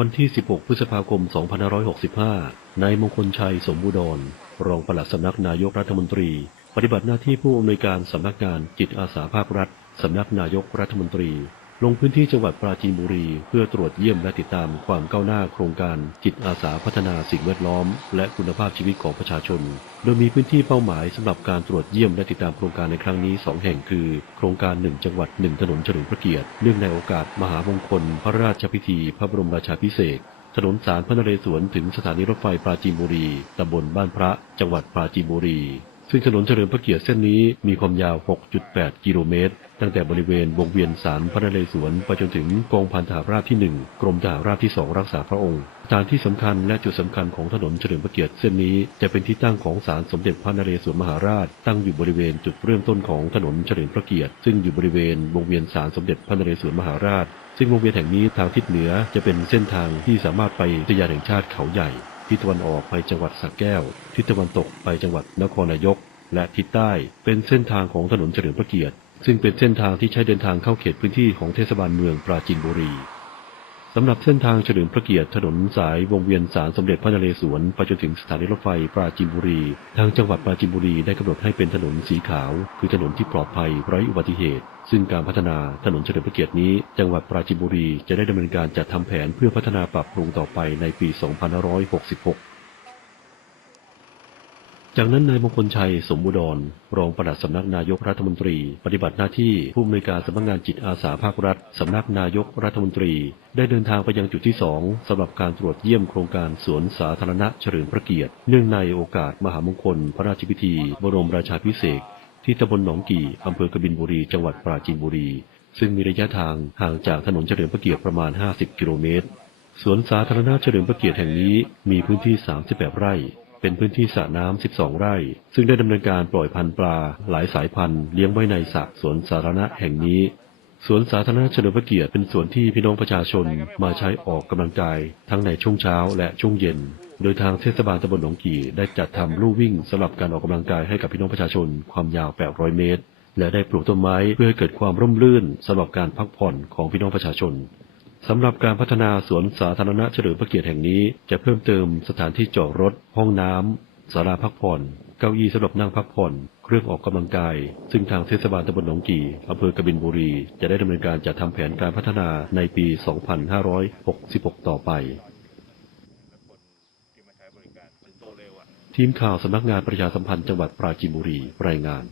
วันที่ 16 พฤษภาคม 2565 นายมงคลชัยสมบูรณ์รองปลัดสำนักนายกรัฐมนตรี ปฏิบัติหน้าที่ผู้อำนวยการสำนักงานจิตอาสาภาครัฐสำนักนายกรัฐมนตรี ลงพื้นที่จังหวัดปราจีนบุรี เพื่อตรวจเยี่ยมและติดตามความก้าวหน้าโครงการจิตอาสาพัฒนาสิ่งแวดล้อม และคุณภาพชีวิตของประชาชน โดยมีพื้นที่เป้าหมายสำหรับการตรวจเยี่ยมและติดตามโครงการในครั้งนี้ 2 แห่งคือ โครงการ 1 จังหวัด 1 ถนนเฉลิมพระเกียรติเนื่องในโอกาสมหามงคล พระราชพิธี พระบรมราชาภิเษกถนนสารพระนเรศวรถึงสถานีรถไฟปราจีนบุรีตำบลบ้านพระ จังหวัดปราจีนบุรี ซึ่งถนนเฉลิมพระเกียรติเส้นนี้มีความยาว 6.8 กิโลเมตร ตั้งแต่บริเวณวงเวียนสารพระนเรศวรไปจนถึงกองพันทหารราบที่ 1 กรมทหารราบที่ 2 รักษาพระองค์สถานที่สำคัญและจุดสำคัญของถนนเฉลิมพระเกียรติเส้นนี้จะเป็นที่ตั้งของศาลสมเด็จพระนเรศวรมหาราช ตั้งอยู่บริเวณจุดเริ่มต้นของถนนเฉลิมพระเกียรติซึ่งอยู่บริเวณวงเวียนศาลสมเด็จพระนเรศวรมหาราช ซึ่งวงเวียนแห่งนี้ทางทิศเหนือจะเป็นเส้นทางที่สามารถไปอุทยานแห่งชาติเขาใหญ่ ทิศตะวันออกไปจังหวัดสระแก้ว ทิศตะวันตกไปจังหวัดนครนายก และทิศใต้เป็นเส้นทางของถนนเฉลิมพระเกียรติ ซึ่งเป็นเส้นทางที่ใช้เดินทางเข้าเขตพื้นที่ของเทศบาลเมืองปราจีนบุรี สำหรับเส้นทางเฉลิมพระเกียรติถนนสายวงเวียนสารสมเด็จพระนเรศวรไปจนถึงสถานีรถไฟปราจีนบุรี ทางจังหวัดปราจีนบุรีได้กำหนดให้เป็นถนนสีขาว คือถนนที่ปลอดภัยไร้อุบัติเหตุ ซึ่งการพัฒนาถนนเฉลิมพระเกียรตินี้ จังหวัดปราจีนบุรีจะได้ดำเนินการจัดทำแผนเพื่อพัฒนาปรับปรุงต่อไปในปี 2566 จากนั้นนายมงคลชัยสมบูรณ์รองปลัดสำนักนายกรัฐมนตรี ปฏิบัติหน้าที่ผู้อำนวยการสำนักงานจิตอาสาภาครัฐสำนักนายกรัฐมนตรี ได้เดินทางไปยังจุดที่สองสำหรับการตรวจเยี่ยมโครงการสวนสาธารณะเฉลิมพระเกียรติ เนื่องในโอกาสมหามงคล พระราชพิธี บรมราชาภิเศษที่ตำบลหนองกี่อำเภอกบินบุรี จังหวัดปราจีนบุรี ซึ่งมีระยะทางห่างจากถนนเฉลิมพระเกียรติประมาณ 50 กิโลเมตรสวนสาธารณะเฉลิมพระเกียรติแห่งนี้มีพื้นที่ 38 ไร่ เป็นพื้นที่สระน้ำ 12 ไร่ ซึ่งได้ดำเนินการปล่อยพันธุ์ปลาหลายสายพันธุ์เลี้ยงไว้ในสระสวนสาธารณะแห่งนี้ สวนสาธารณะเฉลิมพระเกียรติเป็นสวนที่พี่น้องประชาชนมาใช้ออกกำลังกาย ทั้งในช่วงเช้าและช่วงเย็น โดยทางเทศบาลตำบลหนองกี่ได้จัดทำลู่วิ่งสำหรับการออกกำลังกายให้กับพี่น้องประชาชนความยาว 800 เมตร และได้ปลูกต้นไม้เพื่อให้เกิดความร่มรื่นสำหรับการพักผ่อนของพี่น้องประชาชน สำหรับการพัฒนาสวนสาธารณะเฉลิมพระเกียรติแห่งนี้จะเพิ่มเติมสถานที่จอดรถ ห้องน้ำศาลาพักผ่อน เก้าอี้สำหรับนั่งพักผ่อน เครื่องออกกำลังกาย ซึ่งทางเทศบาลตำบลหนองกี่อำเภอกบินบุรี จะได้ดำเนินการจัดทำแผนการพัฒนาในปี 2566 ต่อไป ทีมข่าวสำนักงานประชาสัมพันธ์จังหวัดปราจีนบุรีรายงาน